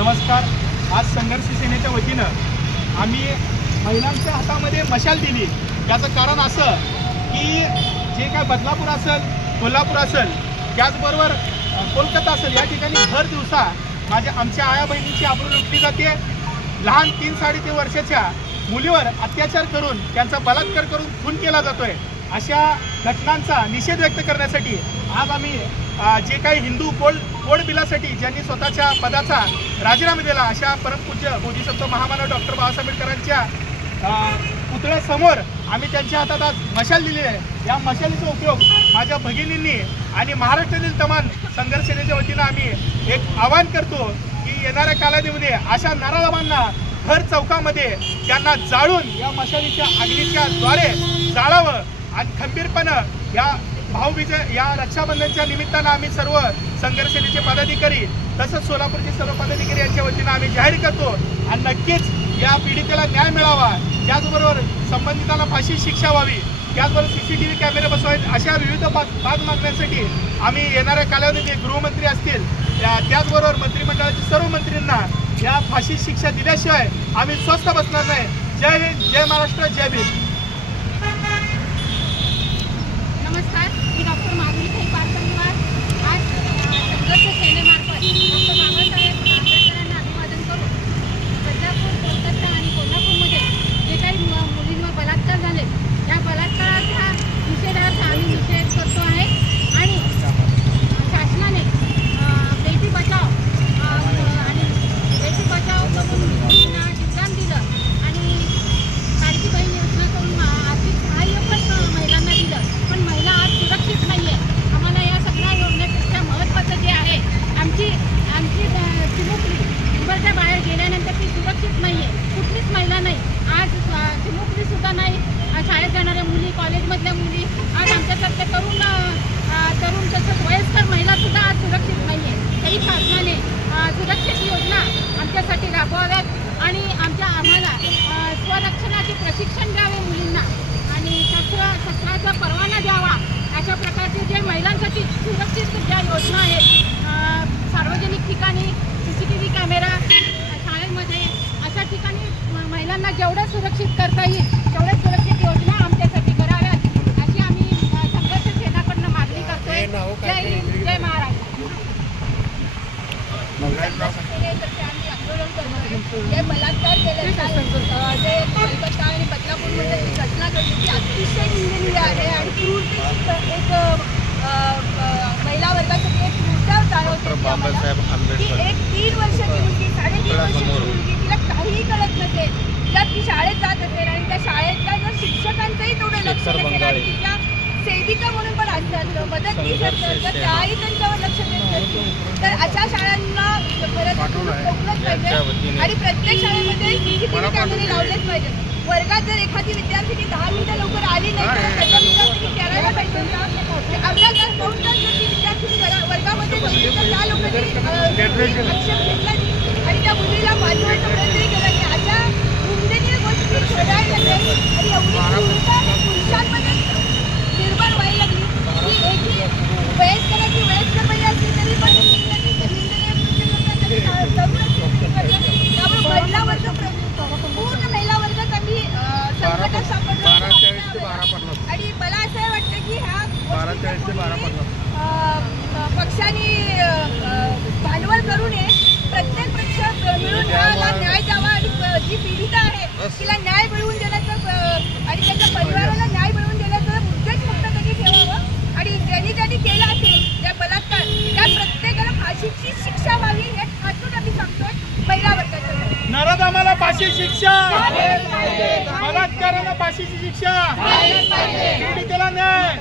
नमस्कार। आज संघर्ष सेनेच्या वतीनं आम्ही महिलांच्या हातामध्ये मशाल दिली। याचं कारण असं की जे काय बदलापूर असेल, कोल्हापूर असेल, त्याचबरोबर कोलकाता असेल, या ठिकाणी भर दिवसा आमच्या आया बहिणींची आबरू लुटली जाते। लहान 3-3.5 वर्षाच्या मुलीवर अत्याचार करून त्यांचा बलात्कार करून खून केला जातोय। अशा घटनांचा निषेध व्यक्त करण्यासाठी आज आम्ही जे काही हिंदू कोड बिलासाठी ज्यांनी स्वतःच्या पदाचा राजीनामा दिला अशा परमपूज्य बोधिसत्व महामानव डॉक्टर बाबासाहेब आंबेडकरांच्या पुतळ्यासमोर आम्ही त्यांच्या हातात आज मशाल दिली आहे। या मशालीचा उपयोग माझ्या भगिनींनी आणि महाराष्ट्रातील तमाम संघर्ष सेनेच्या वतीनं आम्ही एक आवाहन करतो की येणाऱ्या कालावधीमध्ये अशा नाराळाबांना भर चौकामध्ये त्यांना जाळून या मशालीच्या अग्नीच्या द्वारे जाळावं आणि खंबीरपणे या भाऊबीज या रक्षाबंधनच्या निमित्तानं आम्ही सर्व संघर्ष सेनेचे पदाधिकारी तसंच सोलापूरचे सर्व पदाधिकारी यांच्या वतीनं आम्ही जाहीर करतो आणि नक्कीच या पीडितेला न्याय मिळावा, त्याचबरोबर संबंधितांना फाशी शिक्षा व्हावी, त्याचबरोबर CCTV कॅमेरे बसवावेत अशा विविध बाब मागण्यासाठी आम्ही येणाऱ्या कालावधीमध्ये गृहमंत्री असतील त्याचबरोबर मंत्रिमंडळाच्या सर्व मंत्र्यांना या फाशी शिक्षा दिल्याशिवाय आम्ही स्वस्थ बसणार नाही। जय हिंद, जय महाराष्ट्र, जय भीम। नमस्कार, मी डॉक्टर माधुरी पारकरवार। आज संघर्ष सेनेमार्फत डॉक्टर बाबासाहेब आंबेडकरांना अभिवादन करून बदलापूर, कोलकाता आणि कोल्हापूरमध्ये जे काही मुलींवर बलात्कार झाले या बलात्काराच्या निषेधार्थ आम्ही निषेध करतो आहे आणि शासनाने बेटी बचाव आणि बेटी बचाव करून मुलींना जीवदान दिलं आणि लाडकी बहीण योजना करून आर्थिक सहाय्य पण महिलांना दिलं, पण महिला आज सुरक्षित नाही आहे। आम्हाला या सगळ्या योजनेपेक्षा महत्त्वाचं जे आहे आमची चिमुकली उंबरच्या बाहेर गेल्यानंतर ती सुरक्षित नाही आहे। कुठलीच महिला नाही आज, चिमुकलीसुद्धा नाही, शाळेत जाणाऱ्या मुली, कॉलेजमधल्या मुली, आज आमच्यासारख्या तरुण तसंच वयस्कर महिलासुद्धा आज सुरक्षित नाही आहे। तरी शासनाने सुरक्षित योजना आमच्यासाठी राबवाव्यात आणि आम्हाला स्वरक्षणाचे प्रशिक्षण द्यावे मुलींना आणि शस्त्राचा परवाना द्यावा। अशा प्रकारचे जे महिलांसाठी सुरक्षित ज्या योजना आहेत, सार्वजनिक ठिकाणी CCTV कॅमेरा, शाळेमध्ये अशा ठिकाणी महिलांना जेवढं सुरक्षित करता येईल तेवढ्या सुरक्षित योजना आमच्यासाठी कराव्यात अशी आम्ही संघर्ष सेनाकडनं मागणी करतोय। जय हिंद, जय महाराष्ट्र। आम्ही आंदोलन करतोय। जे बलात्कार केले जे कोलकाता आणि बदलापूरमध्ये जी घटना घडली ती अतिशय निंदनीय आहे आणि क्रूरतेची एक महिला वर्गासाठी एक क्रूरता जाणवते की एक 3 वर्षाची मुलगी, 3.5 वर्षाची मुलगी, तिला काहीही कळत नसेल, तिला ती शाळेत जात असेल आणि त्या शाळेतल्या जर शिक्षकांचंही तेवढं लक्ष नसेल आणि तिच्या सेविका म्हणून पण असतात, मदतनीस असतात, तर त्याही त्यांच्यावर लक्ष देत नसतील तर अशा शाळांना परत रोखलंच पाहिजे आणि प्रत्येक शाळेमध्ये CCTV कॅमेरे लावलेच पाहिजे। वर्गात जर एखादी विद्यार्थिनी 10 मिनिटं लवकर आली नाही तर त्याच्या विद्यार्थिनी करायला पाहिजे अर्धा तास, 2 तास जर ती विद्यार्थिनी वर्गामध्ये नव्हती तर त्या लोकांनी आक्षेप घेतला नाही आणि त्या मुलीला वाचवायचा प्रयत्न केला नाही। अशा निंदनीय गोष्टी शोधायला लागल्या आणि एवढी पुरुषांमध्ये निर्माण व्हायला लागली की एकी वयस्कराची वयस्कर बाई असली तरी पण निंदनीय कृत्य करतात, तरुण असली त्यामुळे महिला वर्ग पूर्ण महिला वर्गात आम्ही संकटात सापडलो आणि मला असं वाटतं की ह्या पक्षांनी भांडवल करू नये, प्रत्येक पक्ष मिळून ह्याला न्याय द्यावा आणि जी पीडिता आहे तिला न्याय मिळवून देण्याचं आणि त्याच्या परिवाराला न्याय मिळवून देण्याचं उद्देश फक्त त्यांनी ठेवावं आणि ज्यांनी केलं असेल त्या बलात्कार त्या प्रत्येकाला फाशीची शिक्षा व्हावी हे ठासून आम्ही सांगतोय महिला वर्गाच्या। नराधमाला फाशी शिक्षा, बलात्काराला फाशीची शिक्षा, पीडितेला न्याय।